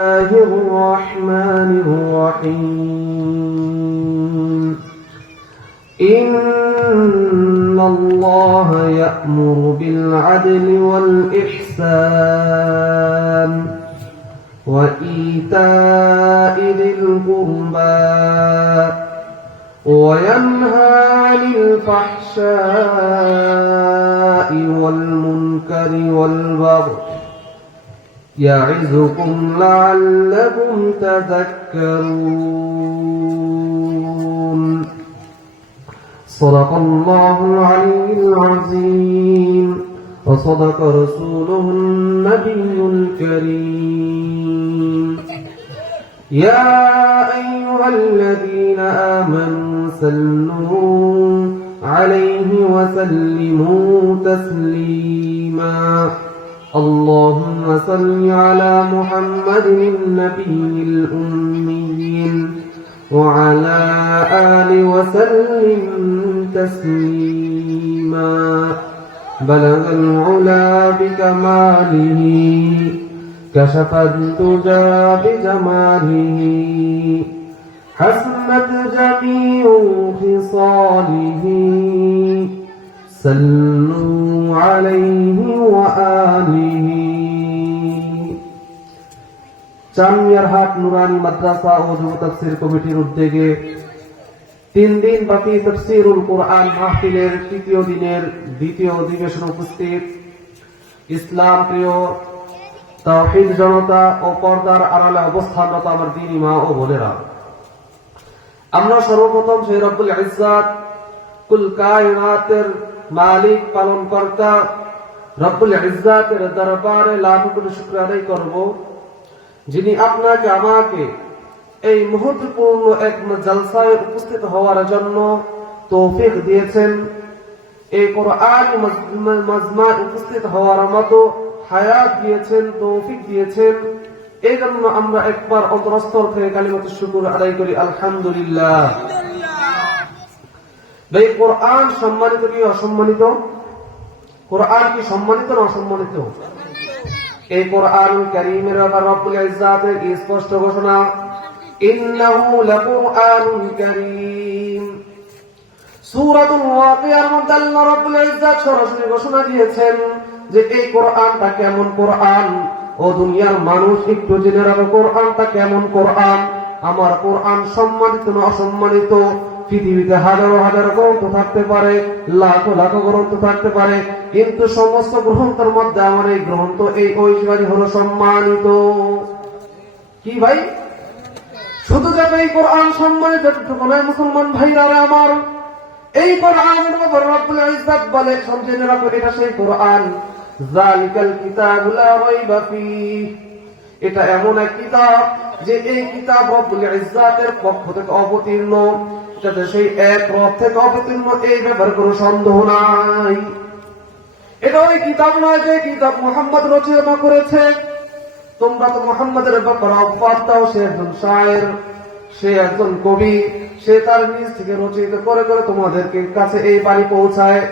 الله الرحمن الرحيم إن الله يأمر بالعدل والإحسان وإيتاء ذي القربى وينهى عن الفحشاء والمنكر والبغي يعظكم لعلكم تذكرون صدق الله العلي العظيم وصدق رسوله النبي الكريم يا أيها الذين آمنوا صلوا عليه وسلموا تسليما اللهم صل على محمد النبي الأمي وعلى آله وسلم تسليما بلغ العلا بكماله كشف الدجى بجماله حسنت جميع خصاله صلوا عليه وآله চামিয়ারহাট নুরানি মাদ্রাসা ও যুব তাফসীর কমিটির উদ্যোগে 3 দিন ব্যাপী তাফসীরুল কোরআন মাহফিলের তৃতীয় দিনের দ্বিতীয় অধিবেশনে উপস্থিত ইসলাম প্রিয় তাওহীদ জনতা ও পর্দার আড়ালে অবস্থানরত আমার দ্বীনি মা ও বোনেরা, আমরা সর্বপ্রথম সেই রব্বুল ইজ্জত কুল কায়নাতের মালিক পালনকর্তা রব্বুল ইজ্জতের দরবারে লাখ কোটি শুকরিয়া আদায় করব, যিনি আপনাকে আমাকে এই মুহূর্তপূর্ণ এক জলসায় উপস্থিত হওয়ার জন্য তৌফিক দিয়েছেন, এই কোরআন মাজমায় উপস্থিত হওয়ার মতো হায়াত দিয়েছেন, তৌফিক দিয়েছেন। এই জন্য আমরা একবার অন্তরস্থল থেকে কালিমাতুশ শুকর আদায় করি আলহামদুলিল্লাহ। এই কোরআন সম্মানিত কি অসম্মানিত? কোরআন কি সম্মানিত না অসম্মানিত? এই কোরআনুল কারীমের ব্যাপারে রব্বুল ইজ্জতের স্পষ্ট ঘোষণা, ইন্নাহু লাকুরআনুন কারীম। সূরাতুল ওয়াকিয়ার মধ্যে আল্লাহ রব্বুল ইজ্জত সরাসরি ঘোষণা দিয়েছেন যে এই কোরআনটা কেমন কোরআন। ও দুনিয়ার মানুষ একটু জেনে রাখো কোরআনটা কেমন কোরআন। আমার কোরআন সম্মানিত না অসম্মানিত? পৃথিবীতে হাজারো হাজারো গ্রন্থ থাকতে পারে, লাখো লাখো গ্রন্থ থাকতে পারে, কিন্তু সমস্ত গ্রন্থের মধ্যে আমার এই গ্রন্থ এই ঐশ্বর্য হলো সম্মানিত। কি ভাই, শুধু যাবে এই কোরআন সম্মানিত মুসলমান ভাইরা আমার, এই কোরআনের ব্যাপারে রব্বুল ইজ্জত বলে জেনে রাখো এটা সেই কোরআন। যালিকাল কিতাবু লা রাইবা ফীহ, এটা এমন এক কিতাব যে এই কিতাব রব্বুল ইজ্জতের পক্ষ থেকে অবতীর্ণ, যাতে সেই এক রব থেকে অবতীর্ণ, এই ব্যাপারে কোনো সন্দেহ নাই। এটা ওই কিতাব নয় যে কিতাব মুহাম্মদ রচনা করেছে। তোমরা তো মুহাম্মদের ব্যাপারে অপবাদ দাও, সে একজন শায়ের, সে একজন কবি, সে তার নিজ থেকে রচিত করে করে তোমাদেরকে কাছে এই বাণী পৌঁছায়।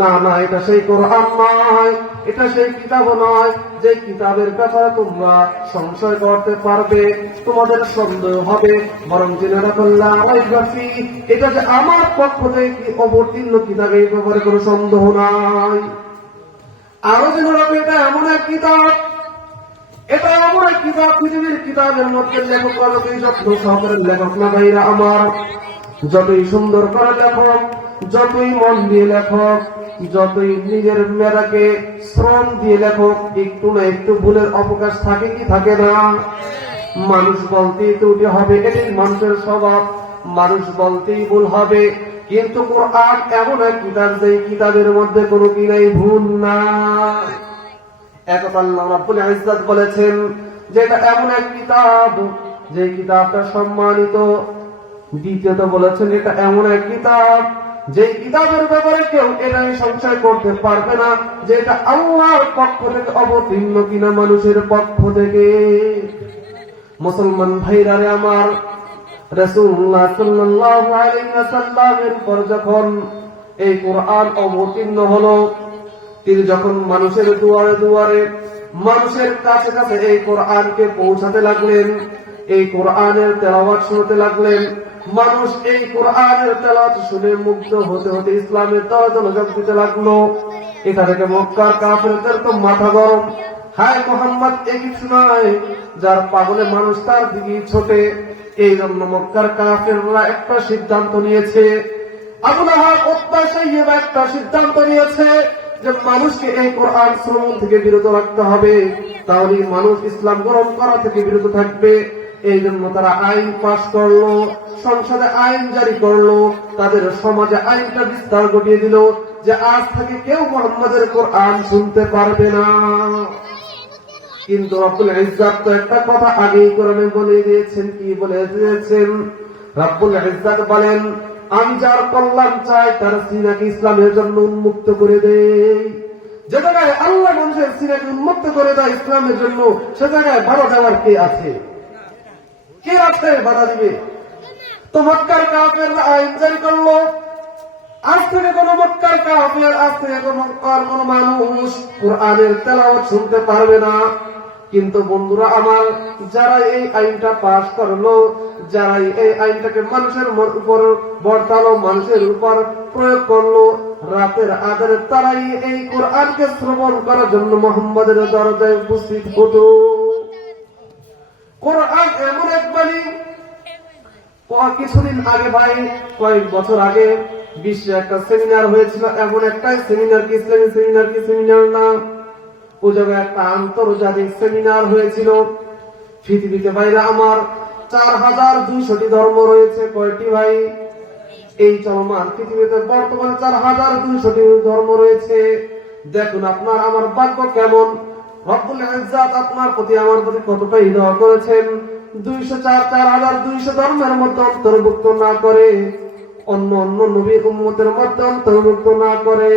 না না, এটা সেই কোরআন নয়, এটা সেই কিতাব নয় যে কিতাবের ব্যাপারে তোমরা সংশয় করতে পারবে, তোমাদের সন্দেহ হবে। বরং জেনে রাখো লা রাইবা ফীহ, এটা যে আমার পক্ষ থেকে অবতীর্ণ কিতাব, এই ব্যাপারে কোনো সন্দেহ নাই। আরো জেনে রাখো এটা এমন এক কিতাব, এটা এমন এক কিতাব, পৃথিবীর কিতাবের মধ্যে লেখক যতই যত্ন সহকারে লেখক না ভাইরা আমার, যতই সুন্দর করে লেখক, যতই মন দিয়ে লেখক, যতই নিজের মেধাকে শ্রম দিয়ে লেখক, একটু না একটু ভুলের অবকাশ থাকে কি থাকে না? মানুষ বলতেই ত্রুটি হবে, এটাই মানুষের স্বভাব, মানুষ বলতেই ভুল হবে। কিন্তু কোরআন এমন এক কিতাব যে কিতাবের মধ্যে কোনো কি নাই, ভুল নাই। একথা আল্লাহ রাব্বুল ইজ্জত বলেছেন যে এটা এমন এক কিতাব যে কিতাবটা সম্মানিত। দ্বিতীয়ত বলেছেন এটা এমন এক কিতাব যে কিতাবের ব্যাপারে কেউ এটাই সংশয় করতে পারবে না যে এটা আল্লাহর পক্ষ থেকে অবতীর্ণ কিনা মানুষের পক্ষ থেকে। মুসলমান ভাইরা আমার, রাসূলুল্লাহ সাল্লাল্লাহু আলাইহি ওয়াসাল্লামের পর যখন এই কোরআন অবতীর্ণ হলো, তিনি যখন মানুষের দুয়ারে দুয়ারে মানুষের কাছে কাছে এই কোরআনকে পৌঁছাতে লাগলেন, এই কোরআনের তেলাওয়াত শুনতে লাগলেন। মানুষ এই কোরআনের তেলাওয়াত শুনে মুগ্ধ হতে হতে ইসলামের দরজা দিতে লাগলো। এটা থেকে মক্কার কাফেরদের তো মাথা গরম, হায় মোহাম্মদ এই কিছু নয়, যার পাগলে মানুষ তার দিকে ছোটে। এই জন্য মক্কার কাফেররা একটা সিদ্ধান্ত নিয়েছে, আবু লাহাব উতবা সাইয়্যিবা একটা সিদ্ধান্ত নিয়েছে যে মানুষকে এই কোরআন শ্রবণ থেকে বিরত রাখতে হবে, তাহলে মানুষ ইসলাম গ্রহণ করা থেকে বিরত থাকবে। এই জন্য তারা আইন পাশ করলো, সংসদে আইন জারি করলো, তাদের সমাজে আইনটা বিস্তার ঘটিয়ে দিল যে আজ থেকে কেউ মুহাম্মাদের কোরআন শুনতে পারবে না। কিন্তু রব্বুল ইজ্জাত তো একটা কথা আগেই কোরআনে বলে দিয়েছেন। কি বলে দিয়েছেন? রব্বুল ইজ্জাত বলেন, আমি যার কল্যাণ চাই তার সিনাকে ইসলামের জন্য উন্মুক্ত করে দেই। যে জায়গায় আল্লাহ মানুষের সিনাকে উন্মুক্ত করে দেয় ইসলামের জন্য, সে জায়গায় বাধা দেওয়ার কে আছে? কে আছে বাধা দিবে? তো মক্কার কাফেররা আইন জারি করলো, আজ থেকে কোন মক্কার কাফের, আজ থেকে মক্কার কোন মানুষ কোরআনের তেলাওয়াত শুনতে পারবে না। কিন্তু বন্ধুরা আমার, যারা এই আইনটা পাশ করলো, যারা এই আইনটাকে মানুষের উপর বর্তালো, মানুষের উপর প্রয়োগ করলো, রাতের আধারে তারাই এই কোরআনকে শ্রবণ করার জন্য মুহাম্মাদের দরজায় উপস্থিত হতো। কোরআন এমন এক বাণী, কিছুদিন আগে ভাই, কয়েক বছর আগে বিশ্বে একটা সেমিনার হয়েছিল। এমন একটা সেমিনার কি ইসলামী সেমিনার, কি সেমিনার না, ও জায়গায় একটা আন্তর্জাতিক সেমিনার হয়েছিল। পৃথিবীতে ভাইরা আমার 4200টি ধর্ম রয়েছে। কয়টি ভাই? এই চলমান পৃথিবীতে বর্তমানে 4200টি ধর্ম রয়েছে। দেখুন আপনার আমার ভাগ্য কেমন, রব্বুল ইজ্জাত আপনার প্রতি আমার প্রতি কতটা দয়া করেছেন। 4200 ধর্মের মধ্যে অন্তর্ভুক্ত না করে, অন্য অন্য নবীর উম্মতের মধ্যে অন্তর্ভুক্ত না করে,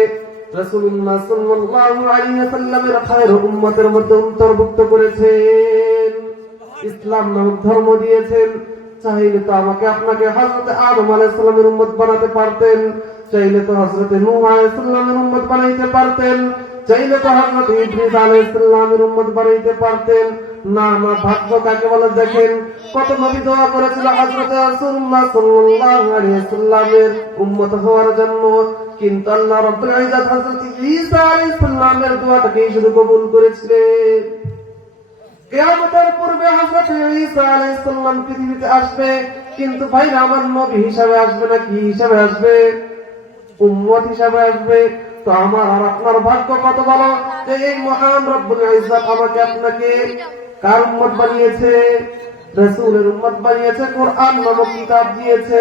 রাসূলুল্লাহ সাল্লাল্লাহু আলাইহি ওয়াসাল্লামের খায়র উম্মতের মধ্যে অন্তর্ভুক্ত করেছেন, ইসলাম নামক ধর্ম দিয়েছেন। চাইলে তো আমাকে আপনাকে হযরত আদম আলাইহিস সালামের উম্মত বানাতে পারতেন, চাইলে তো হযরত নূহ আলাইহিস সালামের উম্মত বানাইতে পারতেন, চাইলে তো হযরত ইদ্রিস আলাইহিস সালামের উম্মত বানাইতে পারতেন। না না, ভাগ্য কাকে বলে দেখেন। কত নবী দোয়া করেছিল হযরত রাসূলুল্লাহ সাল্লাল্লাহু আলাইহি ওয়াসাল্লামের উম্মত হওয়ার জন্য, কিন্তু আল্লাহ রাব্বুল ইজ্জাত হযরত ঈসা আলাইহিস সালামের দোয়াটাকে শুধু কবুল করেছিলেন। কিয়ামতের পূর্বে হযরত ঈসা আলাইহিস সালাম পৃথিবীতে আসবে, কিন্তু ভাই আমার নবী হিসাবে আসবে না, কি হিসাবে আসবে? উম্মত হিসাবে আসবে। তো আমার আর আপনার ভাগ্য কত ভালো যে এই মহান রব্বুল ইজ্জাত আমাকে আপনাকে কার উম্মত বানিয়েছে? রাসূলের উম্মত বানিয়েছে, কোরআন নামক কিতাব দিয়েছে।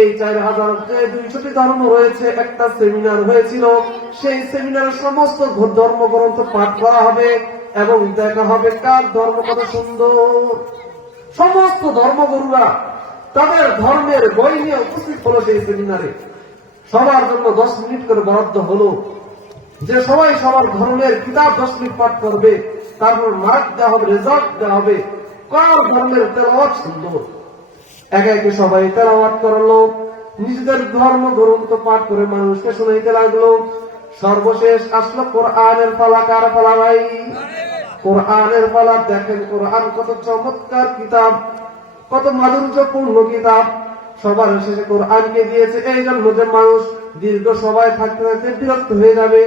এই 4200টি ধর্ম রয়েছে। একটা সেমিনার হয়েছিল, সেই সেমিনারে সমস্ত ধর্মগ্রন্থ পাঠ করা হবে এবং দেখা হবে কার ধর্ম কত সুন্দর। সমস্ত ধর্মগুরুরা তাদের ধর্মের বই নিয়ে উপস্থিত হলো সেই সেমিনারে। সবার জন্য 10 মিনিট করে বরাদ্দ হলো যে সবাই সবার ধর্মের কিতাব 10 মিনিট পাঠ করবে, তারপর মার্ক দেওয়া হবে, রেজাল্ট দেওয়া হবে কার ধর্মের তেলাওয়াত সুন্দর। একে একে সবাই তেলাওয়াত করলো, নিজেদের ধর্ম গ্রন্থ পাঠ করে মানুষকে শোনাইতে লাগলো। সর্বশেষ আসলো কোরআনের পালা। কার পালা ভাই? কোরআনের পালা। দেখেন কোরআন কত চমৎকার কিতাব, কত মাধুর্যপূর্ণ কিতাব। সবার শেষে কোরআনকে দিয়েছে এই জন্য যে মানুষ দীর্ঘ সময় থাকতে থাকতে বিরক্ত হয়ে যাবে,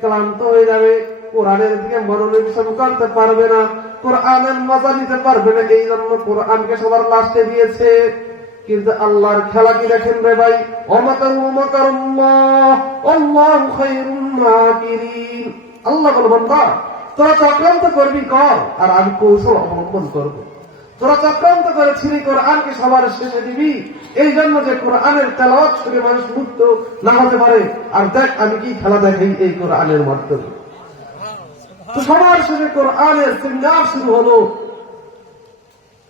ক্লান্ত হয়ে যাবে, কোরআনের দিকে মনোনিবেশ করতে পারবে না, কোরআনের মজা নিতে পারবে না। এই জন্য কোরআনকে সবার লাস্টে দিয়েছে। কিন্তু আল্লাহর খেলা কি দেখেন রে ভাই, আল্লাহ বল বান্দা তোরা চক্রান্ত করবি কর, আর আমি কৌশল অবলম্বন করব। তোরা চক্রান্ত করে ছিঁড়ি কোরআনকে সবার শেষে দিবি, এই জন্য যে কোরআনের তেলাওয়াত শুনে মানুষ মুক্ত না হতে পারে। আর দেখ আমি কি খেলা দেখাই এই কোরআনের মাধ্যমে। তো সবার শেষে কোরআনের সেমিনার শুরু হলো।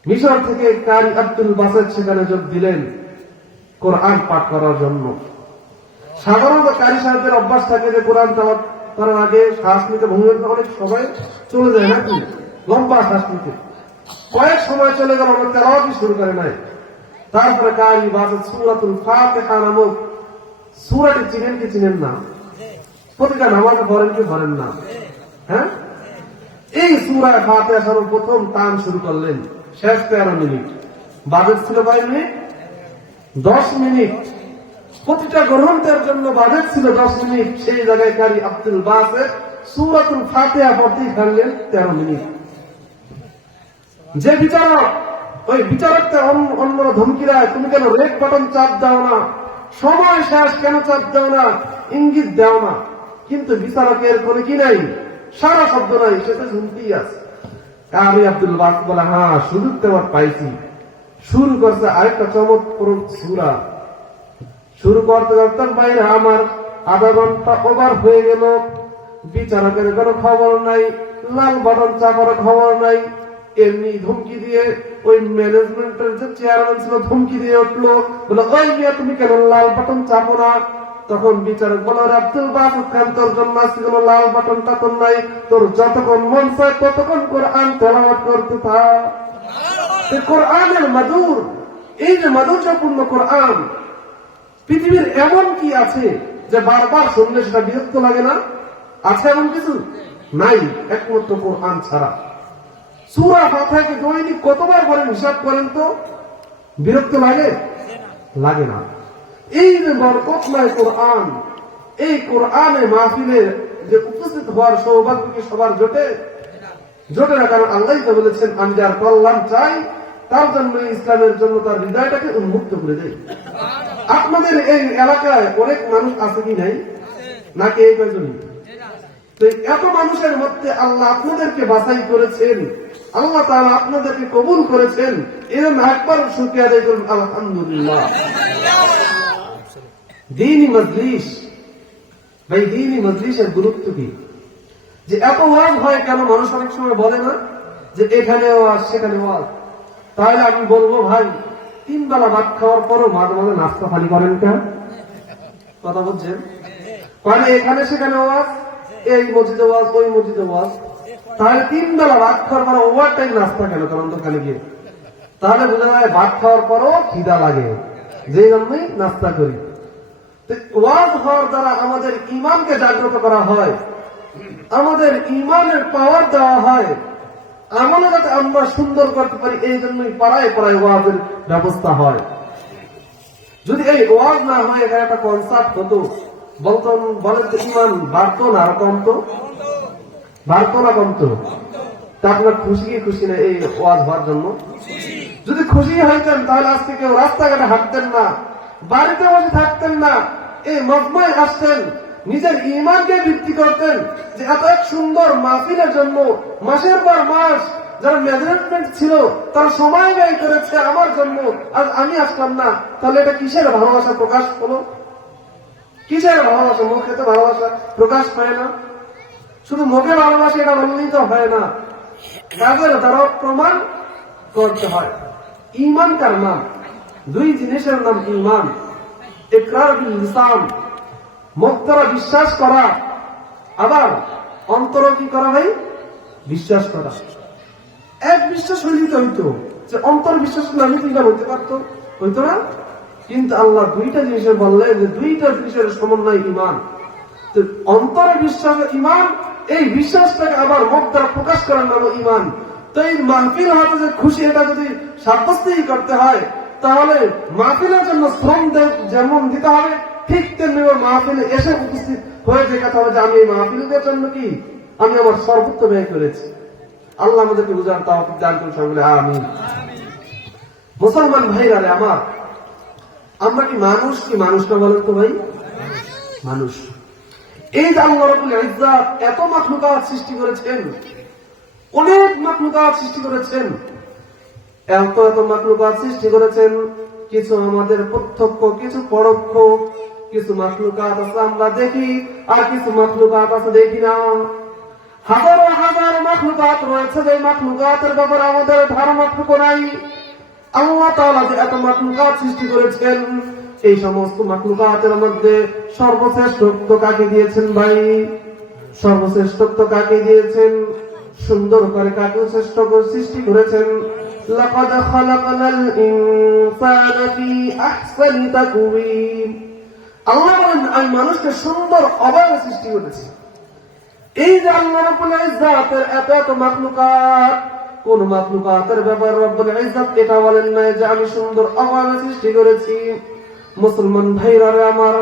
মিশর থেকে কারি আব্দুল বাসেদ সেখানে যোগ দিলেন কোরআন পাঠ করার জন্য। সাধারণত কারি সাহেবের অভ্যাস থাকে যে কোরআন তেলাওয়াত করার আগে শ্বাস নিতে ভূমিতে অনেক সবাই চলে যায় নাকি, লম্বা শ্বাস নিতে। কয়েক সময় চলে গেল, আমরা তেলাওয়াতই শুরু করে নাই। তারপরে কারি বাসেদ সূরাতুল ফাতিহা নামক সূরাটি চিনেন কি চিনেন না? প্রতিটা নামাজে পড়েন কি পড়েন না? হ্যাঁ, এই সূরা ফাতিহা সর্বপ্রথম টান শুরু করলেন, শেষ 13 মিনিট। বাজেট ছিল কয় মিনিট? 10 মিনিট। প্রতিটা গ্রন্থের জন্য বাজেট ছিল 10 মিনিট। সেই জায়গায় কারি আব্দুল বাসেত সূরাতুল ফাতিহা পড়তেই থাকলেন 13 মিনিট। যে বিচারক, ওই বিচারকটা অন্যরা ধমকি দেয়, তুমি কেন রেড বাটন চাপ দাও না, সময় শেষ কেন চাপ দাও না, ইঙ্গিত দাও না। কিন্তু বিচারকের কোনো কি নাই, সারা শব্দ নাই, সেটা শুনতেই আছে। কারি আব্দুল বাস বলে, হ্যাঁ সুযোগ তোমার পাইছি। শুরু করছে আরেকটা চমৎকার সূরা। শুরু করতে করতে বাইরে আমার আধা ঘন্টা ওভার হয়ে গেল। বিচারকের কোনো খবর নাই, লাল বাটন চাপার খবর নাই। এমনি ধমকি দিয়ে ওই ম্যানেজমেন্টের যে চেয়ারম্যান ছিল ধমকি দিয়ে উঠলো, বলে ওই মেয়ে তুমি কেন লাল বাটন চাপো না। তখন বিচারক বলে, আব্দুল বাসেত খান, তোর জন্য আজকে কোনো লাল বাটন টাপন নাই, তোর যতক্ষণ মন চায় ততক্ষণ কোরআন তেলাওয়াত করতে থাক। কোরআনের মাদুর, এই যে মাদুর্যপূর্ণ কোরআন, পৃথিবীর এমন কি আছে যে বারবার শুনলে সেটা বিরক্ত লাগে না? আছে এমন কিছু? নাই, একমাত্র কোরআন ছাড়া। সূরা ফাতিহাকে দৈনিক কতবার করেন হিসাব করেন তো, বিরক্ত লাগে? লাগে না। এই যে বরকতময় কোরআন, এই কোরআনে মাহফিলে যে উপস্থিত হওয়ার সৌভাগ্য কি সবার জোটে? জোটে না। কারণ আল্লাহ তো বলেছেন, আমি যার কল্যাণ চাই তার জন্য, ইসলামের জন্য তার হৃদয়টাকে উন্মুক্ত করে দেয়। আপনাদের এই এলাকায় অনেক মানুষ আছে কি নাই? নাকি এই কয়জনই? তো এত মানুষের মধ্যে আল্লাহ আপনাদেরকে বাছাই করেছেন, আল্লাহ তাআলা আপনাদেরকে কবুল করেছেন, এর একবার শুকরিয়া আদায় করুন আলহামদুলিল্লাহ। দ্বীনি মজলিস, ভাই দ্বীনি মজলিসের গুরুত্ব কি? যে এত ওয়াজ হয় কেন? মানুষ অনেক সময় বলে না যে এখানে ওয়াজ সেখানে ওয়াজ। তাহলে আমি বলবো, ভাই 3 বেলা ভাত খাওয়ার পরও মাঝে মাঝে নাস্তা খালি করেন কেন? কথা বলছেন? মানে এখানে সেখানে ওয়াজ, এই মসজিদে ওয়াজ, ওই মসজিদে ওয়াজ। তাহলে 3 বেলা ভাত খাওয়ার পর ওভার টাইম নাস্তা কেন করেন দোকানে গিয়ে? তাহলে বোঝা যায় ভাত খাওয়ার পরও খিদা লাগে, যে জন্যই নাস্তা করি। ওয়াজ হওয়ার দ্বারা আমাদের ঈমানকে জাগ্রত করা হয়, আমাদের ঈমানের পাওয়ার দেওয়া হয়, আমল যাতে আমরা সুন্দর করতে পারি, এই জন্যই পাড়ায় পাড়ায় ওয়াজের ব্যবস্থা হয়। যদি এই ওয়াজ না হয়, এখানে একটা কনসার্ট হতো, বলেন তো ঈমান বাড়তো না আর কমতো? বাড়তো না কমতো? তা আপনার খুশি কি খুশি না এই ওয়াজ হওয়ার জন্য? যদি খুশি হইতেন তাহলে আজকে কেউ রাস্তাঘাটে হাঁটতেন না, বাড়িতে বসে থাকতেন না, এই মজমায় আসতেন, নিজের ঈমানকে বৃদ্ধি করতেন। যে এত এক সুন্দর মাহফিলের জন্য মাসের পর মাস যারা ম্যানেজমেন্ট ছিল তারা সময় ব্যয় করেছে আমার জন্য, আর আমি আসলাম না, তাহলে এটা কিসের ভালোবাসা প্রকাশ হলো? কিসের ভালোবাসা? মুখে তো ভালোবাসা প্রকাশ পায় না। শুধু মুখে ভালোবাসা এটা বললেই তো হয় না, কাজের দ্বারা প্রমাণ করতে হয়। ঈমান কার নাম? 2 জিনিসের নাম ঈমান। ইকরার বিল লিসান, মুখ দ্বারা বিশ্বাস করা, আবার অন্তর কি করা ভাই? বিশ্বাস করা। এক বিশ্বাস হইলে হইতো, যে অন্তর বিশ্বাস করলে আমি তিনটা বলতে পারতো, হইতো না? কিন্তু আল্লাহ 2টা জিনিসের বললেন যে 2টা জিনিসের সমন্বয় ঈমান। তো অন্তরে বিশ্বাস ঈমান, এই বিশ্বাসটাকে আবার মুখ দ্বারা প্রকাশ করার নাম ঈমান। তো এই মাহফিল হতে যে খুশি, এটা যদি সাব্যস্তই করতে হয়, তাহলে মাহফিলের জন্য শ্রম যেমন দিতে হবে, ঠিক তেমনি মাহফিলে এসে উপস্থিত হয়ে দেখাতে হবে যে আমি এই মাহফিলের জন্য কি আমি আমার সর্বোচ্চ ব্যয় করেছি। আল্লাহ আমাদেরকে বুঝার তাওফিক দান করুন সকলে, আমিন। মুসলমান ভাইরা আমার, আমরা কি মানুষ কি মানুষ না বলেন তো ভাই? মানুষ। এই যে আল্লাহ রাব্বুল ইজ্জাত এত মাখলুকাত সৃষ্টি করেছেন, অনেক মাখলুকাত সৃষ্টি করেছেন, এত এত মাখলুকাত সৃষ্টি করেছেন। কিছু আমাদের প্রত্যক্ষ, কিছু পরোক্ষ। কিছু মাখলুকাত আছে আমরা দেখি, আর কিছু মাখলুকাত আছে দেখি না। হাজারো হাজার মাখলুকাত রয়েছে, যে মাখলুকাতের ব্যাপারে আমাদের ধারণাটুকু নাই। আল্লাহ তাআলা যে এত মাখলুকাত সৃষ্টি করেছেন, এই সমস্ত মাখলুকাতের মধ্যে সর্বশ্রেষ্ঠত্ব কাকে দিয়েছেন ভাই? সর্বশ্রেষ্ঠত্ব কাকে দিয়েছেন? সুন্দর করে কাকে শ্রেষ্ঠ সৃষ্টি করেছেন? লাকাদ খালাকনাল ইনসানা ফি আহসানি তাকওয়িম। আল্লাহ বলেন, আমি মানুষকে সুন্দর অবয়বে সৃষ্টি করেছি। এই যে আল্লাহ রাব্বুল ইজ্জাতের এত এত মাখলুকাত, কোন মাখলুকাতের ব্যাপারে রব্বুল ইজ্জাত এটা বলেন না যে আমি সুন্দর অভাবে সৃষ্টি করেছি। মুসলমান ভাইরা আমার,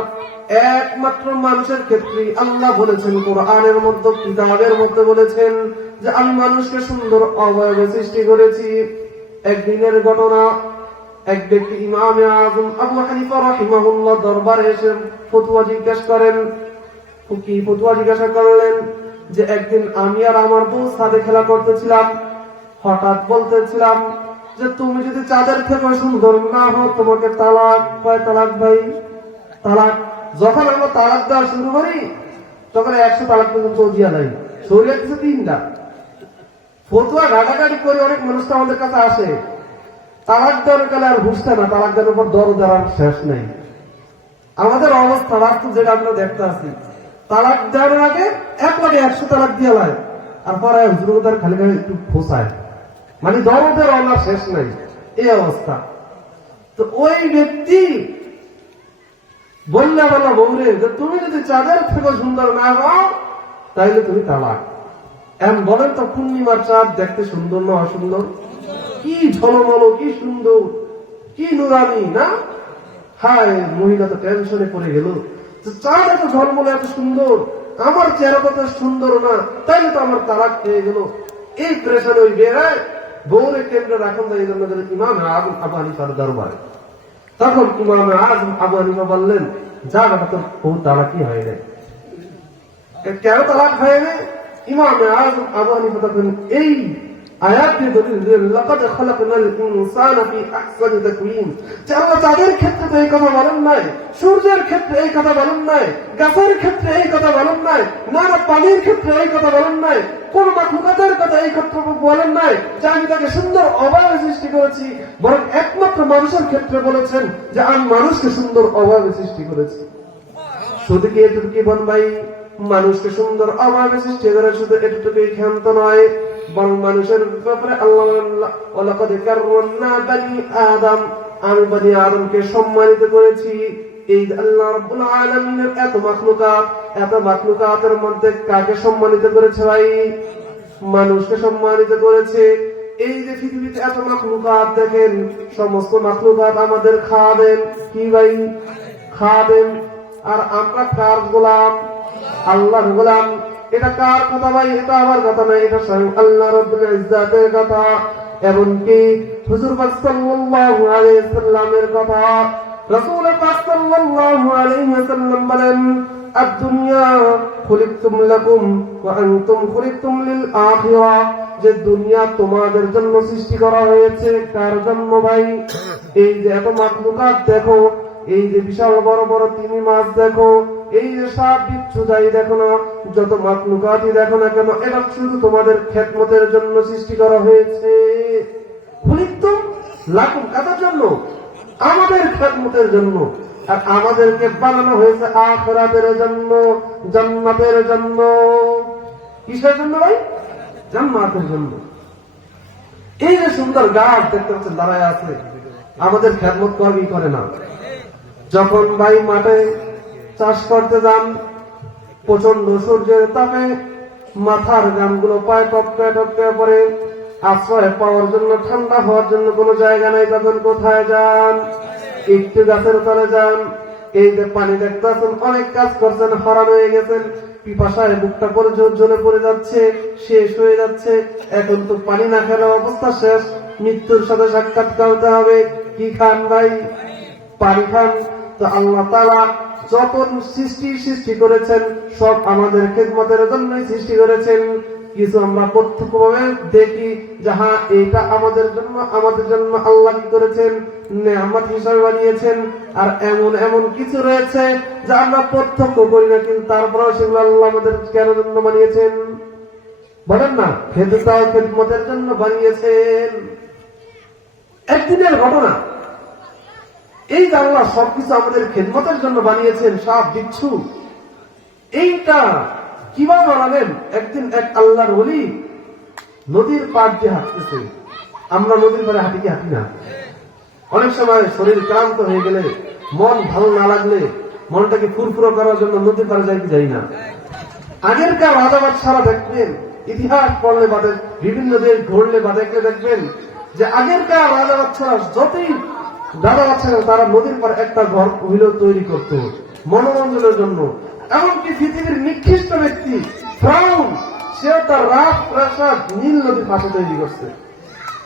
একমাত্র মানুষের ক্ষেত্রে আল্লাহ বলেছেন কোরআনের মধ্যে, কিতাবের মধ্যে বলেছেন যে আমি মানুষকে সুন্দর অবয়বে সৃষ্টি করেছি। একদিনের ঘটনা, এক ব্যক্তি ইমামে আযম আবু হানিফা রাহিমাহুল্লাহ দরবারে এসে ফতোয়া জিজ্ঞাসা করেন। কি ফতোয়া জিজ্ঞাসা করলেন যে একদিন আমি আর আমার বউ ছাদে খেলা করতেছিলাম, হঠাৎ বলতেছিলাম যে তুমি যদি চাঁদের থেকে সুন্দর না হও তোমাকে তালাক। কয় তালাক ভাই? তালাক। যখন আমরা তালাক দেওয়া শুরু করি তখন 100 তালাক পর্যন্ত দিয়া দেয়, শরীরে কিছু 3টা ফতুয়া ঘাটাঘাটি করে অনেক মানুষ তো আমাদের কাছে আসে। তালাক দেওয়ার কালে আর বুঝতে না, তালাক দেওয়ার উপর দর দেওয়ার শেষ নেই। আমাদের অবস্থা বাস্তব যেটা আমরা দেখতে আসি, তালাক দেওয়ার আগে 100 তালাক দিয়ে লায়, আর পরে হুজুরদার খালি খালি একটু ফোসায়, মানে দরদের অনার শেষ নাই, এই অবস্থা। তো ওই ব্যক্তি বললে বলা বৌরে যে তুমি যদি চাঁদের থেকে সুন্দর না হও তাইলে তুমি তালাক। এমন বলেন তো পূর্ণিমার চাঁদ দেখতে সুন্দর না অসুন্দর? কি ঝলমল, কি সুন্দর, কি নুরানি না? হায়, মহিলা তো টেনশনে পড়ে গেল, চাঁদ এত ঝলমলে এত সুন্দর, আমার চেহারা তো সুন্দর না, তাইলে তো আমার তালাক খেয়ে গেল। এই প্রেশার ওই বেড়ায় বৌরে কেন্দ্রে রাখুন যায়। এই জন্য ইমাম আযম আবু হানিফার দরবারে, তখন ইমাম আযম আবু হানিফা বললেন, যা বাবা তোর বউ তালাকই হয় না। কেন তালাক হয় না? ইমাম আযম আবু হানিফা তখন এই আয়াত দিয়ে দলিল দিলেন, লাকাদ খালাকনাল ইনসানা ফি আহসানি তাকওয়িম। যে আল্লাহ চাঁদের ক্ষেত্রে তো এই কথা বলেন নাই, সূর্যের ক্ষেত্রে এই কথা বলেন নাই, গাছের ক্ষেত্রে এই কথা বলেন নাই, নানা পানির ক্ষেত্রে এই কথা বলেন নাই, কোন মাখলুকাতের কথা এই কথা বলেন নাই যে আমি তাকে সুন্দর অবয়বে সৃষ্টি করেছি, বরং একমাত্র মানুষের ক্ষেত্রে বলেছেন যে আমি মানুষকে সুন্দর অবয়বে সৃষ্টি করেছি। শুধু কি এটুকুই বল ভাই, মানুষকে সুন্দর অবয়বে সৃষ্টি করে শুধু এটুকুই ক্ষান্ত নয়, বরং মানুষের ব্যাপারে আল্লাহ ওয়ালাকাদ কাররামনা বানি আদম, আমি বনি আদমকে সম্মানিত করেছি। এই আল্লাহ রাব্বুল আলামিনের এত মাখলুকাতের মধ্যে কাকে সম্মানিত করেছে ভাই? মানুষকে সম্মানিত করেছে। এই যে পৃথিবীতে এত মাখলুকাত দেখেন, সমস্ত মাখলুকাত আমাদের খাবেন কি ভাই? খাবেন। আর আমরা কার গোলাম? আল্লাহর গোলাম। এটা কার কথা ভাই? এটা আমার কথা নয়, এটা স্বয়ং আল্লাহ রাব্বুল ইজ্জাতের কথা, এমনকি হুজুর পাক সাল্লাল্লাহু আলাইহি ওয়াসাল্লামের কথা। রাসূল পাক সাল্লাল্লাহু আলাইহি ওয়াসাল্লাম বলেন, আদ-দুনিয়া খুলিকতুম লাকুম ওয়া আনতুম খুলিকতুম লিল আখিরাহ। যে দুনিয়া তোমাদের জন্য সৃষ্টি করা হয়েছে, কার জন্য ভাই? এই যে এত মাখলুকাত দেখো, এই যে বিশাল বড় বড় তিমি মাছ দেখো, এই যে সাপ বিচ্ছু যাই দেখো না, যত মাখলুকাতই দেখো না কেন, এটা শুধু তোমাদের খেদমতের জন্য সৃষ্টি করা হয়েছে। খুলিকতুম লাকুম, কাদের জন্য? আমাদের খেদমতের জন্য। আর আমাদেরকে বানানো হয়েছে আখিরাতের জন্য, জান্নাতের জন্য। কিসের জন্য ভাই? জান্নাতের জন্য। এই যে সুন্দর গাছ দেখতে পাচ্ছেন দাঁড়ায় আছে, আমাদের খেদমত করবি করে না। যখন ভাই মাঠে চাষ করতে যান, প্রচন্ড সূর্যের তাপে মাথার ঘামগুলো পায়ে টপকে টপকে পড়ে, আশ্রয় পাওয়ার জন্য, ঠান্ডা হওয়ার জন্য কোনো জায়গা নাই, তখন কোথায় যান? একটু গাছের তলে যান। এই যে পানি দেখতেছেন, অনেক কাজ করছেন, হারান হয়ে গেছেন, পিপাসায় বুকটা পরে জ্বলে পড়ে যাচ্ছে, শেষ হয়ে যাচ্ছে, এখন তো পানি না খেলে অবস্থা শেষ, মৃত্যুর সাথে সাক্ষাৎ করতে হবে। কি খান ভাই? পানি খান। তো আল্লাহ তাআলা যত সৃষ্টি করেছেন সব আমাদের খেদমতের জন্যই সৃষ্টি করেছেন। কিছু আমরা প্রত্যক্ষভাবে দেখি যে হ্যাঁ এইটা আমাদের জন্য আল্লাহ কি করেছেন? নেয়ামত হিসাবে বানিয়েছেন। আর এমন এমন কিছু রয়েছে যা আমরা প্রত্যক্ষ করি না, কিন্তু তারপরেও সেগুলো আল্লাহ আমাদের কেন জন্য বানিয়েছেন? বলেন না, খেদমতের জন্য বানিয়েছেন। একদিনের ঘটনা, এই যে আল্লাহ সবকিছু আমাদের খেদমতের জন্য বানিয়েছেন, সাপ বিচ্ছু, এইটা কিভাবে বানালেন? একদিন এক আল্লাহর ওলি নদীর পাড় দিয়ে হাঁটতেছে। আমরা নদীর পাড়ে হাঁটি কি হাঁটি না? অনেক সময় শরীর ক্লান্ত হয়ে গেলে, মন ভালো না লাগলে, মনটাকে ফুরফুরো করার জন্য নদীর পাড়ে যাই কি যাই না? আগেরকার রাজা বাদশারা দেখবেন, ইতিহাস পড়লে বা বিভিন্ন দেশ ঘুরলে বা দেখলে দেখবেন যে আগেরকার রাজা বাদশারা যতই রাজা বাদশারা তারা নদীর পর একটা ঘর হইলেও তৈরি করত মনোরঞ্জনের জন্য। এমনকি পৃথিবীর নিকৃষ্ট ব্যক্তি ফ্রাউন, সেও তার রাজপ্রাসাদ নীল নদীর পাশে তৈরি করছে।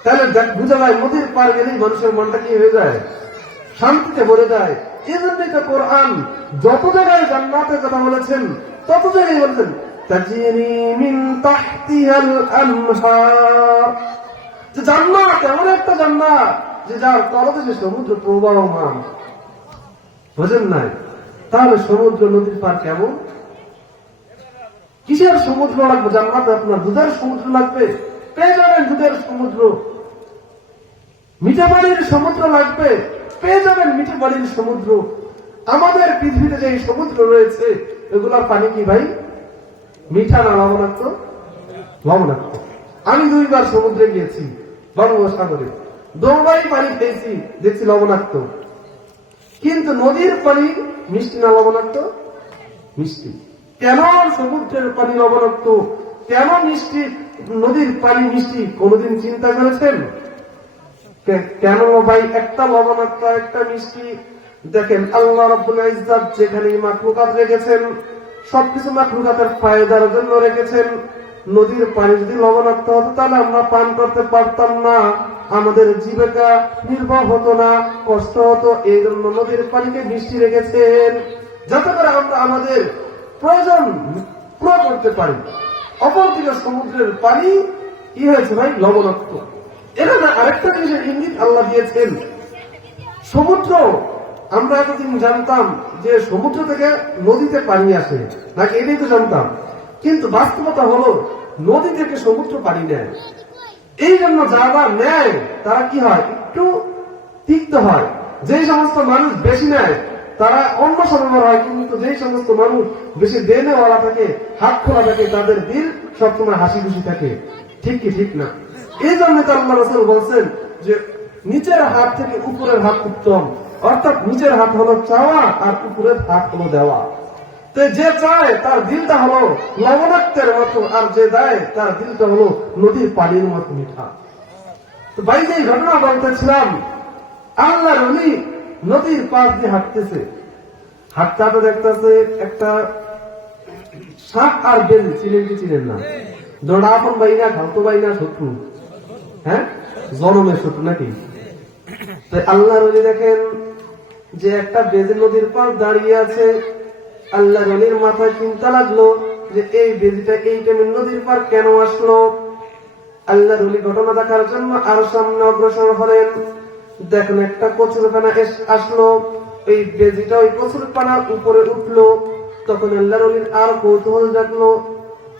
তাহলে বুঝা যায় নদীর পার গেলেই মানুষের মনটা কি হয়ে যায়, শান্তিতে ভরে যায়। এই জন্যই তো কোরআন যত জায়গায় জান্নাতের কথা বলেছেন তত জায়গায় বলেছেন তাজরি মিন তাহতিহাল আনহার, যে জান্নাত এমন একটা জান্নাত যে যার তলদেশে সমুদ্র প্রবাহমান। বুঝেন নাই? তাহলে সমুদ্র নদীর পার কেমন? কিসের সমুদ্র লাগবে জান্নাতে? আপনার দুধের সমুদ্র লাগবে, পেয়ে যাবেন দুধের সমুদ্র। মিঠা পানির সমুদ্র লাগবে, পেয়ে যাবেন মিঠা পানির সমুদ্র। আমাদের পৃথিবীতে যে সমুদ্র রয়েছে এগুলার পানি কি ভাই মিঠা না লবণাক্ত? লবণাক্ত। আমি 2 বার সমুদ্রে গিয়েছি, বঙ্গোপসাগরে, 2 বারই পানি খেয়েছি, দেখছি লবণাক্ত। কিন্তু নদীর পানি মিষ্টি না লবণাক্ত? মিষ্টি। কেন সমুদ্রের পানি লবণাক্ত, কেন মিষ্টি নদীর পানি মিষ্টি কোনদিন চিন্তা করেছেন? কেন ভাই একটা লবণাক্ত একটা মিষ্টি? দেখেন আল্লাহ রাব্বুল ইজ্জত যেখানে মাখলুকাত রেখেছেন সবকিছু মাখলুকাতের ফায়দার জন্য রেখেছেন। নদীর পানি যদি লবণাক্ত হতো তাহলে আমরা পান করতে পারতাম না, আমাদের জীবিকা নির্বাহ হতো না, কষ্ট হতো। এই জন্য নদীর পানিকে মিষ্টি রেখেছেন যাতে করে আমরা আমাদের প্রয়োজন পুরো করতে পারি। অপরদিকে সমুদ্রের পানি কি হয়েছে ভাই লবণাক্ত। এখানে আরেকটা জিনিসের ইঙ্গিত আল্লাহ দিয়েছেন। সমুদ্র আমরা এতদিন জানতাম যে সমুদ্র থেকে নদীতে পানি আসে নাকি, এটাই তো জানতাম। কিন্তু বাস্তবতা হলো নদী থেকে সমুদ্র পানি নেয়। এই জন্য যারা নেয় তারা কি হয়, একটু তিক্ত হয়। যে সমস্ত মানুষ বেশি নেয় তারা অন্য সময় হয়, কিন্তু যে সমস্ত মানুষ বেশি দেনেওয়ালা থাকে, হাত খোলা থাকে, তাদের দিল সবসময় হাসি খুশি থাকে। ঠিক কি ঠিক না? এই জন্য তো আল্লাহ রাসূল বলছেন যে নিচের হাত থেকে উপরের হাত উত্তম, অর্থাৎ নিচের হাত হলো চাওয়া আর উপরের হাত হলো দেওয়া। তো যে চায় তার দিলটা হলো লবণাক্তের মতো, আর যে দেয় তার দিলটা হলো নদীর পানির মতো মিঠা। তো ভাই যে ঘটনা বলতেছিলাম, আল্লাহর ওলি নদীর পাশ দিয়ে হাঁটতেছে, হাঁটতে হাঁটতে দেখতেছে একটা সাপ আর বেজি। চিনেন কি চিনেন না? দোড়া আপন ভাই না, খালতো ভাই না, শত্রু, হ্যাঁ জনমের শত্রু নাকি? আল্লাহর ওলি দেখেন যে একটা বেজি নদীর পার দাঁড়িয়ে আছে। আল্লাহর ওলির মাথায় চিন্তা লাগলো যে এই বেজিটা এই টাইমে নদীর পার কেন আসলো। আল্লাহর ওলি ঘটনা দেখার জন্য আরো সামনে অগ্রসর হলেন। দেখেন একটা কচুর পানা আসলো, এই বেজিটা ওই কচুর পানার উপরে উঠলো। তখন আল্লাহর ওলির আর কৌতূহল জাগলো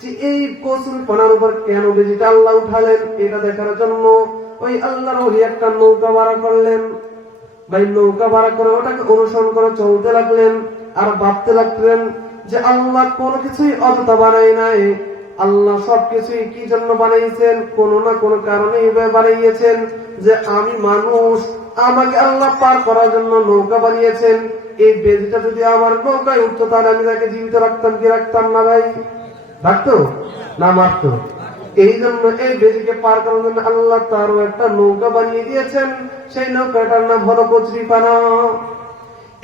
যে এই কচুর পানার উপর কেন বেজিটা আল্লাহ উঠালেন। এটা দেখার জন্য ওই আল্লাহর ওলি একটা নৌকা ভাড়া করলেন। ভাই নৌকা ভাড়া করে ওটাকে অনুসরণ করে চলতে লাগলেন আর ভাবতে লাগলেন যে আল্লাহ কোনো কিছুই অযথা বানায় নাই, আল্লাহ সবকিছুই কি জন্য বানাইছেন, কোনো না কোনো কারণে এইভাবে বানাইয়েছেন যে আমি মানুষ, আমাকে আল্লাহ পার করার জন্য নৌকা বানিয়েছেন। এই বেজিটা যদি আমার নৌকায় উঠতো তাহলে আমি তাকে জীবিত রাখতাম কি রাখতাম না? ভাই রাখতো না, মারতো। এই জন্য এই বেজিকে পার করার জন্য আল্লাহ তারও একটা নৌকা বানিয়ে দিয়েছেন। সেই নৌকাটার নাম হলো কচুরিপানা।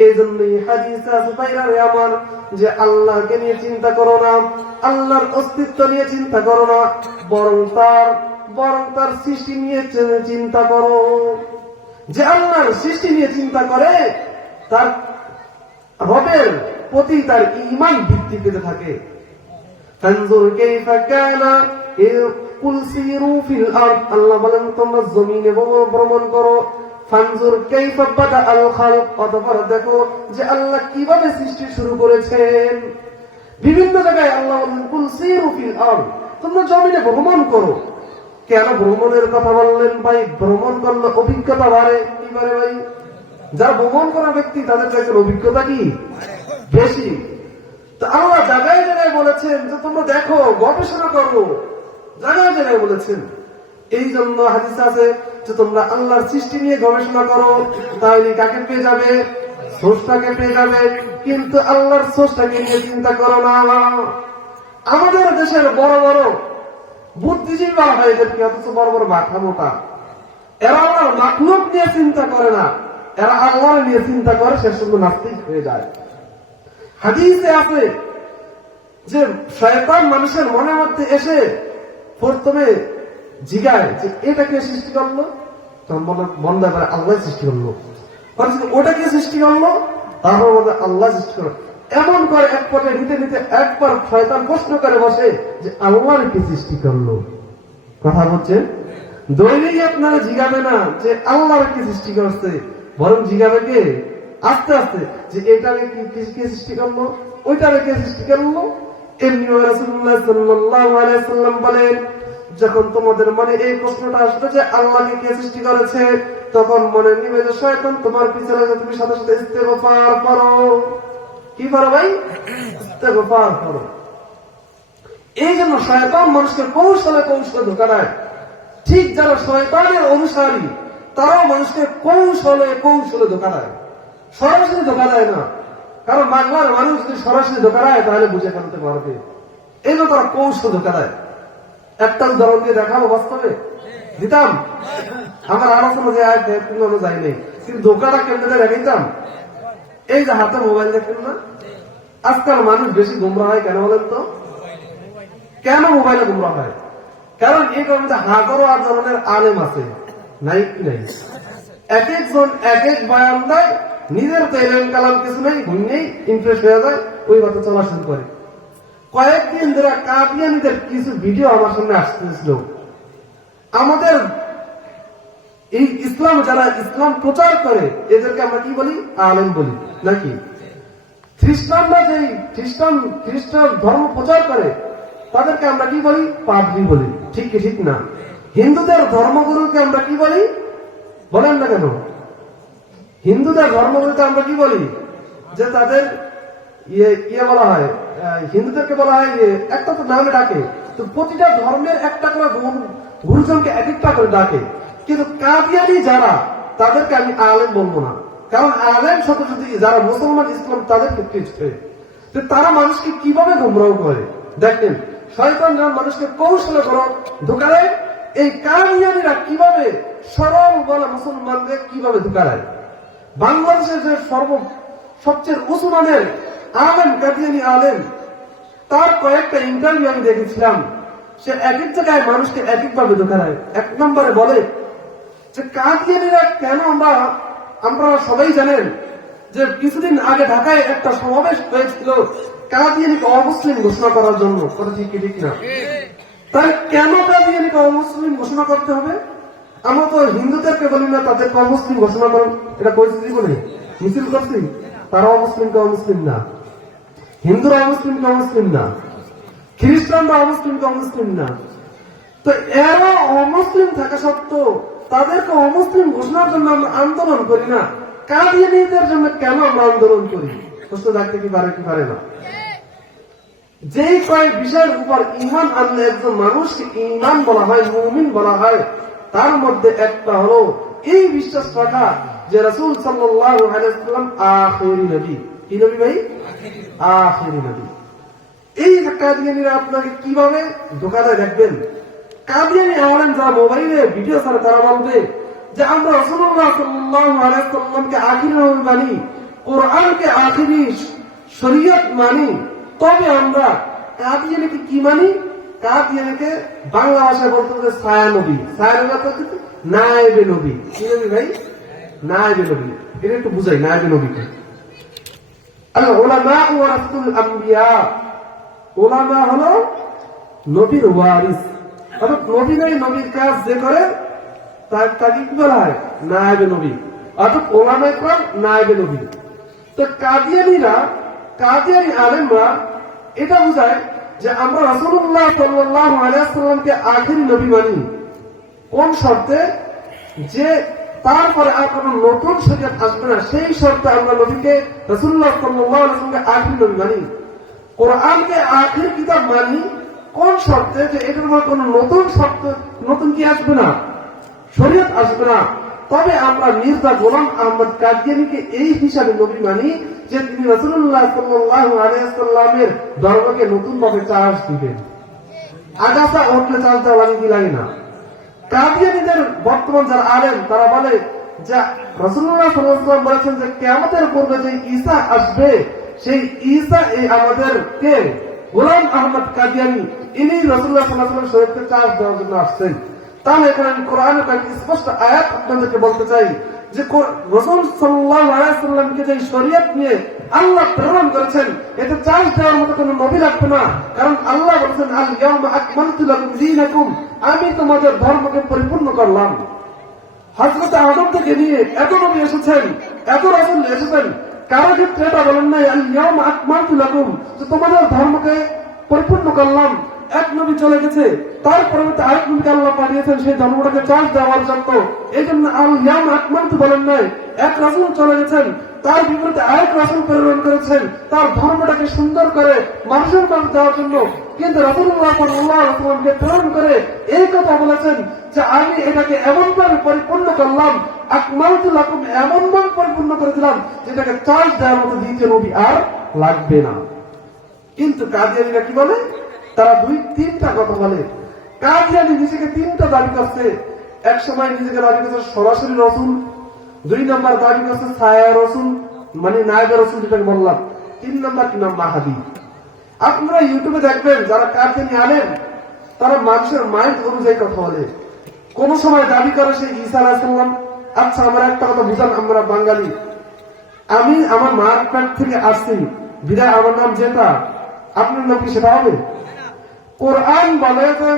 এই জন্যই হাদিসে আছে ভাইরা আমার যে আল্লাহকে নিয়ে চিন্তা করো না, আল্লাহর অস্তিত্ব নিয়ে চিন্তা করো না, বরং তার সৃষ্টি নিয়ে চিন্তা করো। যে আল্লাহর সৃষ্টি নিয়ে চিন্তা করে তার রবের প্রতি তার ঈমান বৃদ্ধি পেতে থাকে। ফানজুর কাইফা কানা কুল সিরু ফিল আরদ, আল্লাহ বলেন তোমরা জমিনে ভ্রমণ করো। ফানজুর কাইফা বাদা আল খালক, অতঃপর দেখো যে আল্লাহ কিভাবে সৃষ্টি শুরু করেছেন। বিভিন্ন জায়গায় আল্লাহ বলেন কুল সিরু ফিল আরদ, তোমরা জমিনে ভ্রমণ করো। কেন ভ্রমণের কথা বললেন? ভাই ভ্রমণ করলে অভিজ্ঞতা বাড়ে। কি বাড়ে ভাই? যারা ভ্রমণ করা ব্যক্তি তাদের কাছে অভিজ্ঞতা কি বেশি। তো আল্লাহ জায়গায় জায়গায় বলেছেন যে তোমরা দেখো, গবেষণা করো, জায়গায় জায়গায় বলেছেন। এই জন্য হাদিস আছে যে তোমরা আল্লাহর সৃষ্টি নিয়ে গবেষণা করো, তাহলে কাকে পেয়ে যাবে? স্রষ্টাকে পেয়ে যাবে। কিন্তু আল্লাহর স্রষ্টাকে নিয়ে চিন্তা করো না। আমাদের দেশের বড় বড় বুদ্ধিজীবী বলা হয় এদেরকে, অথচ বড় বড় মাথা মোটা। এরা আল্লাহর মাখলুক নিয়ে চিন্তা করে না, এরা আল্লাহর নিয়ে চিন্তা করে, শেষ পর্যন্ত নাস্তিক হয়ে যায়। হাদিসে আছে যে শয়তান মানুষের মনের মধ্যে এসে প্রথমে জিগায় যে এটা কে সৃষ্টি করলো, তখন বন্ধা করে আল্লাহ সৃষ্টি করলো। ওটা কে সৃষ্টি করলো, তারপর বলতে আল্লাহ সৃষ্টি করলো। এমন করে এক পর্যায়ে নিতে নিতে একবার শয়তান প্রশ্ন করে বসে যে আল্লাহর কে সৃষ্টি করলো। কথা বলছেন, দৈনিক আপনারা জিগাবে না যে আল্লাহর কে সৃষ্টি করছে, বরং জিগাবে কে আস্তে আস্তে যে এটাকে কে সৃষ্টি করলো, ওইটারে কে সৃষ্টি করলো। এমনি রাসূলুল্লাহ সাল্লাল্লাহু আলাইহি ওয়াসাল্লাম বলেন, যখন তোমাদের মনে এই প্রশ্নটা আসবে যে আল্লাহকে কে সৃষ্টি করেছে, তখন মনে নিবে যে শয়তান তোমার পিছনে, তুমি সাথে সাথে ইস্তেগফার করো। কি করো ভাই? ইস্তেগফার করো। এই জন্য শয়তান মানুষকে কৌশলে কৌশলে ধোঁকা দেয়। ঠিক যারা শয়তানের অনুসারী তারাও মানুষকে কৌশলে কৌশলে ধোঁকা দেয়, সরাসরি ধোঁকা দেয় না। কারণ বাংলার মানুষ যদি সরাসরি ধোঁকা দেয় তাহলে বুঝে ফেলতে পারবে, এই জন্য তারা কৌশল ধোঁকা দেয়। একটা উদাহরণ দিয়ে দেখাবো, বাস্তবে দিতাম। আমার আলোচনা যে কোনো যাই নেই, কিন্তু ধোঁকাটা কেন্দ্রে দেখাইতাম। এই যে হাতে মোবাইল দেখেন না, আজকাল মানুষ বেশি গুমরা হয় কেন বলেন তো? কেন মোবাইলে গুমরা হয়? কারণ এই কারণে হাজারো আর ধরনের আলেম আছে, নাই কি নাই? এক একজন এক এক বয়ান দেয়, নিজের তো এলেম কালাম কিছু নেই, ঘুমিয়েই ইমপ্রেস হয়ে যায়, ওই কথা চলা শুরু করে। কয়েকদিন ধরে কাদিয়ানীদের কিছু ভিডিও আমার সামনে আসতেছিল। আমাদের এই ইসলাম যারা ইসলাম প্রচার করে এদেরকে আমরা কি বলি? আলেম বলি নাকি? খ্রিস্টানরা যে খ্রিস্টান ধর্ম প্রচার করে তাদেরকে আমরা কি বলি? পাদ্রী বলি, ঠিক কি ঠিক না? হিন্দুদের ধর্মগুরুকে আমরা কি বলি বলেন না কেন? হিন্দুদের ধর্মগুরুকে আমরা কি বলি? যে তাদের ইয়ে বলা হয়, হিন্দুদেরকে বলা হয় একটা তো নামে ডাকে, তো প্রতিটা ধর্মের একটা করে গুরুজনকে এক একটা করে ডাকে। কিন্তু কাদিয়ানী যারা, তাদেরকে আমি আলেম বলবো না, কারণ আলেম শত যদি যারা মুসলমান ইসলাম তাদের ক্ষেত্রে তারা মানুষকে কিভাবে গুমরাহ করে দেখেন। শয়তান যখন মানুষকে কৌশলে ধোঁকা দেয়, এই কাদিয়ানীরা কিভাবে সরল বলা মুসলমানদের কিভাবে ধোঁকা দেয়। বাংলাদেশের যে সবচেয়ে উঁচু মানের আলেম কাদিয়ানী আলেম, তার কয়েকটা ইন্টারভিউ আমি দেখেছিলাম। সে এক এক জায়গায় মানুষকে এক এক ভাবে ধোঁকা দেয়। এক নম্বরে বলে যে কাদিয়ানীরা কেন, আমরা সবাই জানেন যে কিছুদিন আগে ঢাকায় একটা সমাবেশ হয়েছিল কাদিয়ানীকে অমুসলিম ঘোষণা করার জন্য। কথা ঠিক কি ঠিক না? তাহলে কেন কাদিয়ানীকে অমুসলিম ঘোষণা করতে হবে? আমরা তো হিন্দুদেরকে বলি না তাদেরকে অমুসলিম ঘোষণা করেন, এটা করেছি জীবনে মিছিল করছি। তারা অমুসলিমকে অমুসলিম না, হিন্দুরা অমুসলিমকে অমুসলিম না, খ্রিস্টানরা অমুসলিমকে অমুসলিম না। তো এরা অমুসলিম থাকা সত্ত্বেও তাদেরকে অমুসলিম ঘোষণার জন্য আমরা আন্দোলন করি না, কাদিয়ানীদের জন্য কেন আমরা আন্দোলন করি? প্রশ্ন থাকতে কি পারে কি পারে না? যেই কয়েক বিষয়ের উপর ঈমান আনলে একজন মানুষকে ঈমান বলা হয়, মুমিন বলা হয়, তার মধ্যে একটা হলো এই বিশ্বাস রাখা যে রাসূল সাল্লাল্লাহু আলাইহি ওয়াসাল্লাম আখিরি নবী। কি নবী ভাই? আখিরি নবী। এই কাদিয়ানীরা আপনাকে কিভাবে ধোঁকা দেয় দেখবেন। কাদিয়ানী আলেম যারা মোবাইলে ভিডিও ছাড়ে তারা বলবে যে আমরা রাসূলুল্লাহ সাল্লাল্লাহু আলাইহি ওয়াসাল্লামকে আখিরি নবী মানি, কোরআনকে আখিরি শরীয়ত মানি, তবে আমরা কাদিয়ানীকে কি মানি? কাদিয়ানীকে বাংলা ভাষায় বলতে হবে ছায়া নবী। ছায়া নবী অর্থাৎ নায়েবে নবী। কি নবী ভাই? নায়েবে নবী। এটা একটু বুঝাই নায়েবে নবীকে। আল উলামা ওয়ারাসাতুল আম্বিয়া, উলামা হলো নবীর ওয়ারিস, অর্থাৎ নবী নাই নবীর কাজ যে করে তাকে কি বলা হয়? নায়েবে নবী, অর্থাৎ উলামায়ে কেরাম নায়েবে নবী। তো কাদিয়ানী আলেমরা এটা বোঝায় যে আমরা রাসূলুল্লাহ সাল্লাল্লাহু আলাইহি ওয়াসাল্লামকে আখিরি নবী মানি। কোন শর্তে? যে তারপরে আর কোন নতুন শরীয়ত আসবে না, সেই শর্তে আমরা নবীকে রাসূলুল্লাহ সাল্লাল্লাহু আলাইহি ওয়াসাল্লামকে আখিরি নবী মানি। কোরআনকে আখিরি কিতাব মানি কোন শর্তে? যে এটার মধ্যে কোন নতুন শর্ত, নতুন কি আসবে না, শরীয়ত আসবে না। তবে আমরা মির্জা গোলাম আহমদ কাদিয়ানীকে এই হিসাবে নবী মানি যে তিনি রাসূলুল্লাহ সাল্লাল্লাহু আলাইহি ওয়াসাল্লামের ধর্মকে নতুন ভাবে চার্জ দিবেন। আগাছা উঠলে চার্জ দেওয়া লাগে কি লাগে না? কাদিয়ানীদের বর্তমান যারা আলেম তারা বলে যে রাসূলুল্লাহ সাল্লাল্লাহু আলাইহি ওয়াসাল্লাম বলেছেন যে কিয়ামতের পূর্বে যে ঈসা আসবে, সেই ঈসা এই আমাদের কে গোলাম আহমদ কাদিয়ানী, ইনি রাসূলুল্লাহ সাল্লাল্লাহু আলাইহি ওয়াসাল্লাম শরীয়তকে চার্জ দেওয়ার জন্য আসছেন। তাহলে এখানে আমি কোরআনের কয়েকটি স্পষ্ট আয়াত আপনাদেরকে বলতে চাই যে রাসূল সাল্লাল্লাহু আলাইহি ওয়াসাল্লামকে যে শরীয়ত নিয়ে আল্লাহ প্রেরণ করেছেন, এতে চার্জ দেওয়ার মতো কোনো নবী লাগবে না। কারণ আল্লাহ বলেছেন আল ইয়াউমা আকমালতু লাকুম দীনাকুম, আমি তোমাদের ধর্মকে পরিপূর্ণ করলাম। হযরত আদম থেকে নিয়ে এত নবী এসেছেন, এত রাসূল এসেছেন, কারো ক্ষেত্রে এটা বলেন নাই আল ইয়াউমা আকমালতু লাকুম, যে তোমাদের ধর্মকে পরিপূর্ণ করলাম। এক নবী চলে গেছে, তার পরবর্তী আরেক নবীকে আল্লাহ পাঠিয়েছেন সেই ধর্মটাকে চার্জ দেওয়ার জন্য। এই জন্য আল ইয়াউমা আকমালতু বলেন নাই। এক রাসূল চলে গেছেন, তার বিপরীতে আরেক রাসূল প্রেরণ করেছেন তার ধর্মটাকে সুন্দর করে মানুষের কাছে দেওয়ার জন্য। কিন্তু রাসূলুল্লাহ সাল্লাল্লাহু আলাইহি ওয়াসাল্লামকে প্রেরণ করে এই কথা বলেছেন যে আমি এটাকে এমন ভাবে পরিপূর্ণ করলাম, আকমালতু লাকুম, এমন ভাবে পরিপূর্ণ করে দিলাম যেটাকে চার্জ দেওয়ার মতো দ্বিতীয় নবী আর লাগবে না। কিন্তু কাদিয়ানীরা কি বলে? তারা দুই তিনটা কথা বলে। কাদিয়ানী নিজেকে তিনটা দাবি করছে। এক সময় নিজেকে দাবি করছে সরাসরি রাসূল, দুই নম্বর দাবি করছে ছায়া রাসূল, মানে নায়েব রাসূল যেটাকে বললাম, তিন নম্বর কি নাম মাহাদি। আপনারা ইউটিউবে দেখবেন যারা কাদিয়ানী আলেম তারা মানুষের মাইন্ড অনুযায়ী কথা বলে। কোন সময় দাবি করে সে ঈসা আলাইহিস সালাম। আচ্ছা আমার একটা কথা বুঝান, আমরা বাঙালি, আমি আমার মার পেট থেকে আসছি বিদায় আমার নাম যেটা, আপনার নাম কি সেটা হবে? কোরআন বলে যে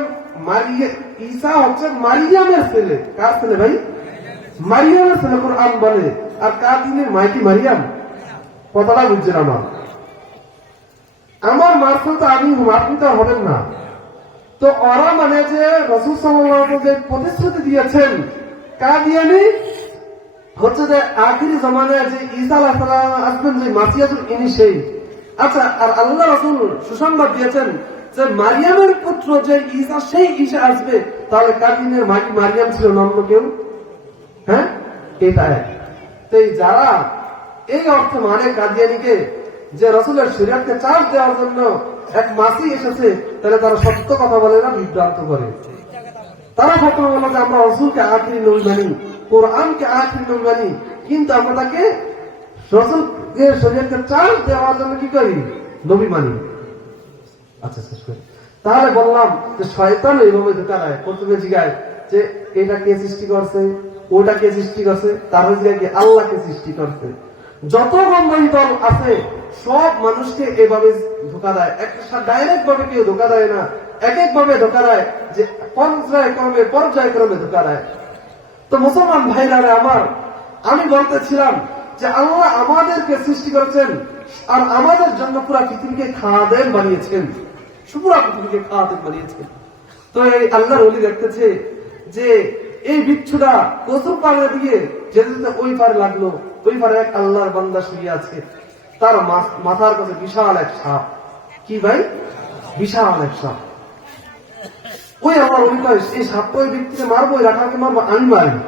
ঈসা হচ্ছে মারিয়ামের ছেলে। কার ছেলে ভাই? মারিয়ামের ছেলে কোরআন বলে। আর কাদিয়ানীর মা কি মারিয়াম? কথাটা বুঝছেন? আমার মার ছেলে তো আমি, আপনি তো হবেন না। তো ওরা মানে যে রাসূল সাল্লাল্লাহু আলাইহি ওয়াসাল্লাম যে প্রতিশ্রুতি দিয়েছেন, কাদিয়ানী হচ্ছে যে আখিরি জামানায় যে ঈসা আলাইহিস সালাম আসবেন, যে মাসিয়াতুল ইনি সেই। আচ্ছা, আর আল্লাহ রাসূল সুসংবাদ দিয়েছেন যে মারিয়ামের পুত্র যে ঈসা, সেই ঈসা আসবে। তাহলে কাদিয়ানীর মা কি মারিয়াম ছিল না অন্য কেউ? হ্যাঁ, এটাই। তো যারা এই অর্থ মানে কাদিয়ানীকে যে রাসূলের শরীয়তকে চার্জ দেওয়ার জন্য এক মাসি এসেছে, তাহলে তারা সত্য কথা বলে না, বিভ্রান্ত করে। তারা প্রথমে বলে যে আমরা রাসূলকে আখিরি নবী মানি, কোরআনকে আখিরি নবী মানি, কিন্তু আমরা তাকে রাসূলকে শরীয়তকে চার্জ দেওয়ার জন্য কি করি? নবী মানি। আচ্ছা, শেষ করি। তাহলে বললাম যে শয়তান এইভাবে ধোঁকা দেয়। প্রথমে জিজ্ঞায় যে এটা কে সৃষ্টি করছে, ওটা কে সৃষ্টি করছে, তারপরে জিজ্ঞায় কি আল্লাহকে সৃষ্টি করছে। যত গম্ভীর দল আছে সব মানুষকে এভাবে ধোঁকা দেয়। ডাইরেক্ট ভাবে কেউ ধোঁকা দেয় না, এক এক ভাবে ধোঁকা দেয়, যে পর্যায়ক্রমে ধোঁকা দেয়। তো মুসলমান ভাইরা আমার, আমি বলতেছিলাম যে আল্লাহ আমাদেরকে সৃষ্টি করেছেন আর আমাদের জন্য পুরা পৃথিবীকে খাদেম বানিয়েছেন, পুরা পৃথিবীকে খাদেম বানিয়েছেন। তো এই আল্লাহর ওলি দেখতেছে যে এই বিচ্ছুটা কচুর পাড়ে দিয়ে যেতে যেতে ওই পারে লাগলো, ওই পারে এক আল্লাহর বান্দা শুয়ে আছে, তার মাথার কাছে বিশাল এক সাপ। কি ভাই? বিশাল এক সাপ। ওই আল্লাহর ওলি কয় এই সাপটা ওই ব্যক্তিকে মারবো, ওই রাখাকে মারবো, আমি মারি।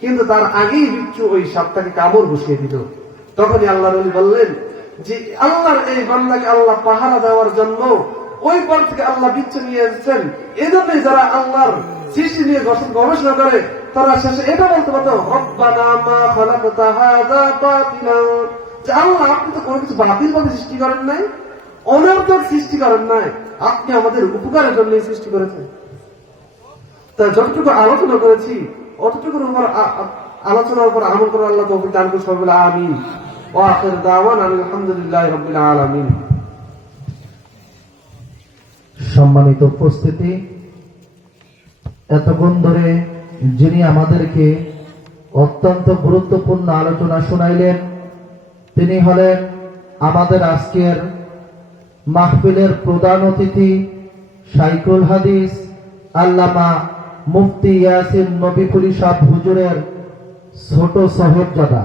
কিন্তু তার আগেই বিচ্ছু ওই সাপটাকে কামড় বসিয়ে দিল। তখনই আল্লাহর ওলি বললেন যে আল্লাহর এই বান্দাকে আল্লাহ পাহারা দেওয়ার জন্য ওই পর থেকে আল্লাহ বিচ্ছু নিয়ে এসেছেন। এই জন্যই যারা আল্লাহর সৃষ্টি নিয়ে গবেষণা করে তারা শেষে এটা বলতে পারতো রব্বানা মা খালাকতা হাযা বাতিলা, যে আল্লাহ আপনি তো কোনো কিছু বাতিল ভাবে সৃষ্টি করেন নাই, অনর্থক সৃষ্টি করেন নাই, আপনি আমাদের উপকারের জন্য সৃষ্টি করেছেন। তা যতটুকু আলোচনা করেছি অতটুকুর উপর আলোচনার উপর আমল করে আল্লাহ তৌফিক দান করুন। সকলে আমিন। ওয়া আখির দাওয়ানা আলহামদুলিল্লাহি রাব্বিল আলামিন। সম্মানিত উপস্থিতি, এতক্ষণ ধরে যিনি আমাদেরকে অত্যন্ত গুরুত্বপূর্ণ আলোচনা শোনাইলেন তিনি হলেন আমাদের আজকের মাহফিলের প্রধান অতিথি শাইখুল হাদিস আল্লামা মুফতি ইয়াসিন নবীপুরি সাহেব হুজুরের ছোট সহযোদ্ধা।